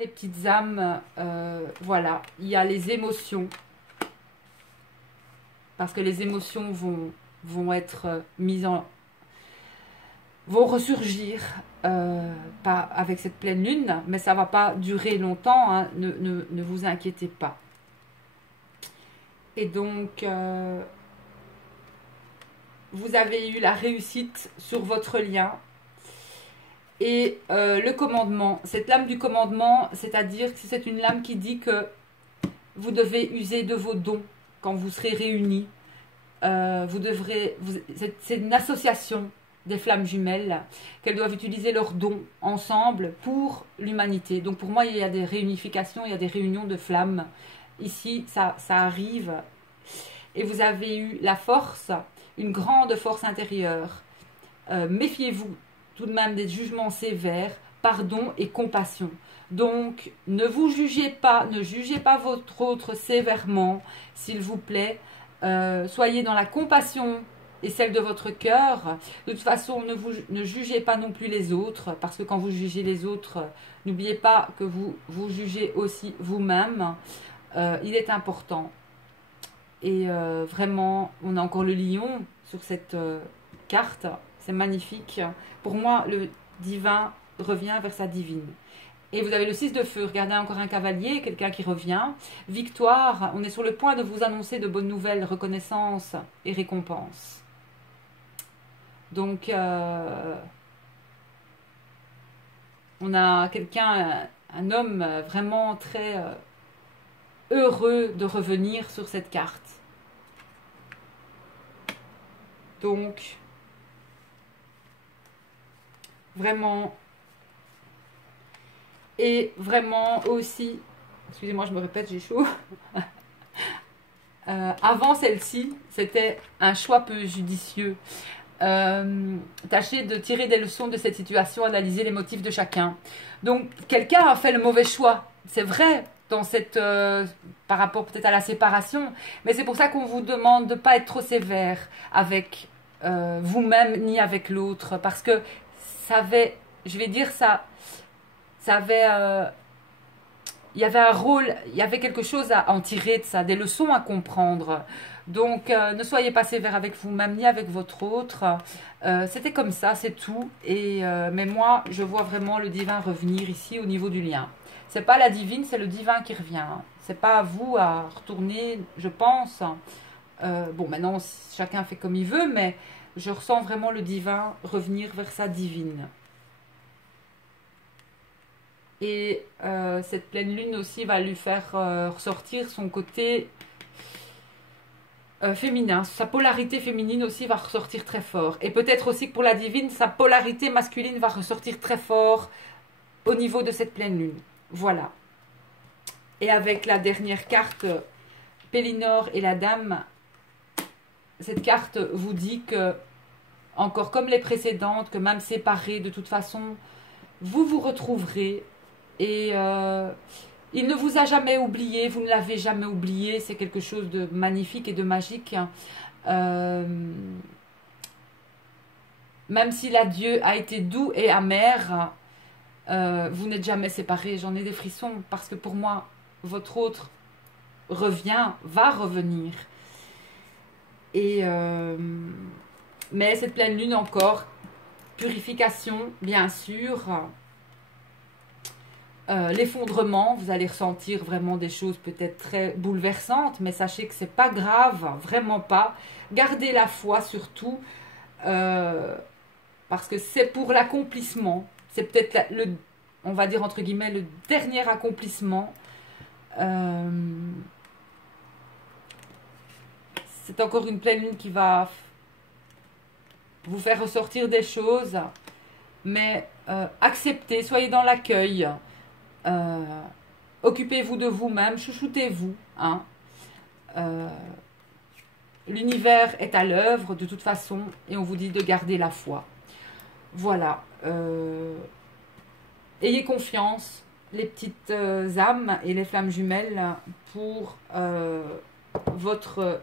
Les petites âmes, voilà, il y a les émotions. Parce que les émotions vont être mises en... vont ressurgir, pas avec cette pleine lune, mais ça ne va pas durer longtemps, hein, ne vous inquiétez pas. Et donc, vous avez eu la réussite sur votre lien. Et le commandement, cette lame du commandement, c'est-à-dire que c'est une lame qui dit que vous devez user de vos dons quand vous serez réunis. C'est une association des flammes jumelles, qu'elles doivent utiliser leurs dons ensemble pour l'humanité. Donc pour moi, il y a des réunifications, il y a des réunions de flammes. Ici, ça arrive. Et vous avez eu la force, une grande force intérieure. Méfiez-vous tout de même des jugements sévères, pardon et compassion. Donc, ne vous jugez pas, ne jugez pas votre autre sévèrement, s'il vous plaît. Soyez dans la compassion et celle de votre cœur. De toute façon, ne jugez pas non plus les autres, parce que quand vous jugez les autres, n'oubliez pas que vous jugez aussi vous-même. Il est important. Et vraiment, on a encore le lion sur cette carte. C'est magnifique. Pour moi, le divin revient vers sa divine. Et vous avez le 6 de feu. Regardez encore un cavalier, quelqu'un qui revient. Victoire, on est sur le point de vous annoncer de bonnes nouvelles, reconnaissance et récompense. Donc, on a quelqu'un, un homme vraiment très heureux de revenir sur cette carte. Donc, vraiment, et vraiment aussi, excusez-moi, je me répète, j'ai chaud. Avant celle-ci, c'était un choix peu judicieux. Tâchez de tirer des leçons de cette situation, analyser les motifs de chacun. Donc, quelqu'un a fait le mauvais choix, c'est vrai, dans cette, par rapport peut-être à la séparation, mais c'est pour ça qu'on vous demande de ne pas être trop sévère avec vous-même ni avec l'autre, parce que ça avait, je vais dire ça avait, il y avait un rôle, il y avait quelque chose à en tirer de ça, des leçons à comprendre. Donc, ne soyez pas sévère avec vous-même ni avec votre autre. C'était comme ça, c'est tout. Et, mais moi, je vois vraiment le divin revenir ici au niveau du lien. C'est pas la divine, c'est le divin qui revient. C'est pas à vous à retourner, je pense. Bon, maintenant, chacun fait comme il veut, mais je ressens vraiment le divin revenir vers sa divine. Et cette pleine lune aussi va lui faire ressortir son côté féminin. Sa polarité féminine aussi va ressortir très fort. Et peut-être aussi que pour la divine, sa polarité masculine va ressortir très fort au niveau de cette pleine lune. Voilà. Et avec la dernière carte, Pélinor et la dame, cette carte vous dit que, encore comme les précédentes, que même séparés, de toute façon, vous vous retrouverez. Et il ne vous a jamais oublié, vous ne l'avez jamais oublié, c'est quelque chose de magnifique et de magique. Même si l'adieu a été doux et amer, vous n'êtes jamais séparés. J'en ai des frissons parce que pour moi, votre autre revient, va revenir. Et mais cette pleine lune encore, purification, bien sûr. L'effondrement, vous allez ressentir vraiment des choses peut-être très bouleversantes, mais sachez que c'est pas grave, vraiment pas. Gardez la foi surtout, parce que c'est pour l'accomplissement. C'est peut-être on va dire entre guillemets, le dernier accomplissement. C'est encore une pleine lune qui va vous faire ressortir des choses, mais acceptez, soyez dans l'accueil. Occupez-vous de vous-même, chouchoutez-vous. Hein. L'univers est à l'œuvre de toute façon et on vous dit de garder la foi. Voilà. Ayez confiance, les petites âmes et les flammes jumelles, pour votre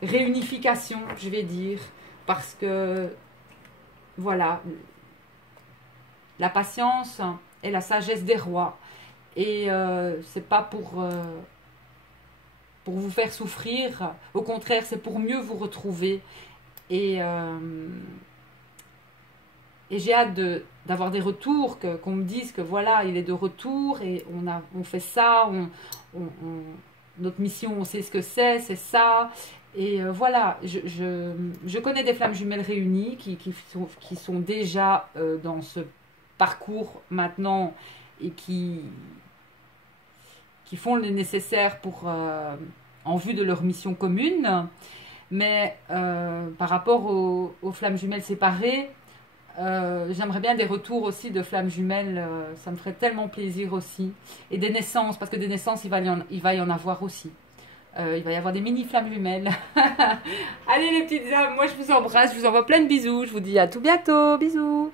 réunification, je vais dire, parce que voilà, la patience est la sagesse des rois. Et c'est pas pour vous faire souffrir. Au contraire, c'est pour mieux vous retrouver. Et, et j'ai hâte d'avoir des retours, qu'on me dise que voilà, il est de retour et on fait ça, notre mission, on sait ce que c'est ça. Et voilà, je connais des flammes jumelles réunies qui sont déjà dans ce parcours maintenant et qui font le nécessaire en vue de leur mission commune. Mais par rapport aux flammes jumelles séparées, j'aimerais bien des retours aussi de flammes jumelles, ça me ferait tellement plaisir aussi. Et des naissances, parce que des naissances, il va y en avoir aussi. Il va y avoir des mini flammes jumelles. Allez les petites âmes, moi je vous embrasse, je vous envoie plein de bisous, je vous dis à tout bientôt, bisous.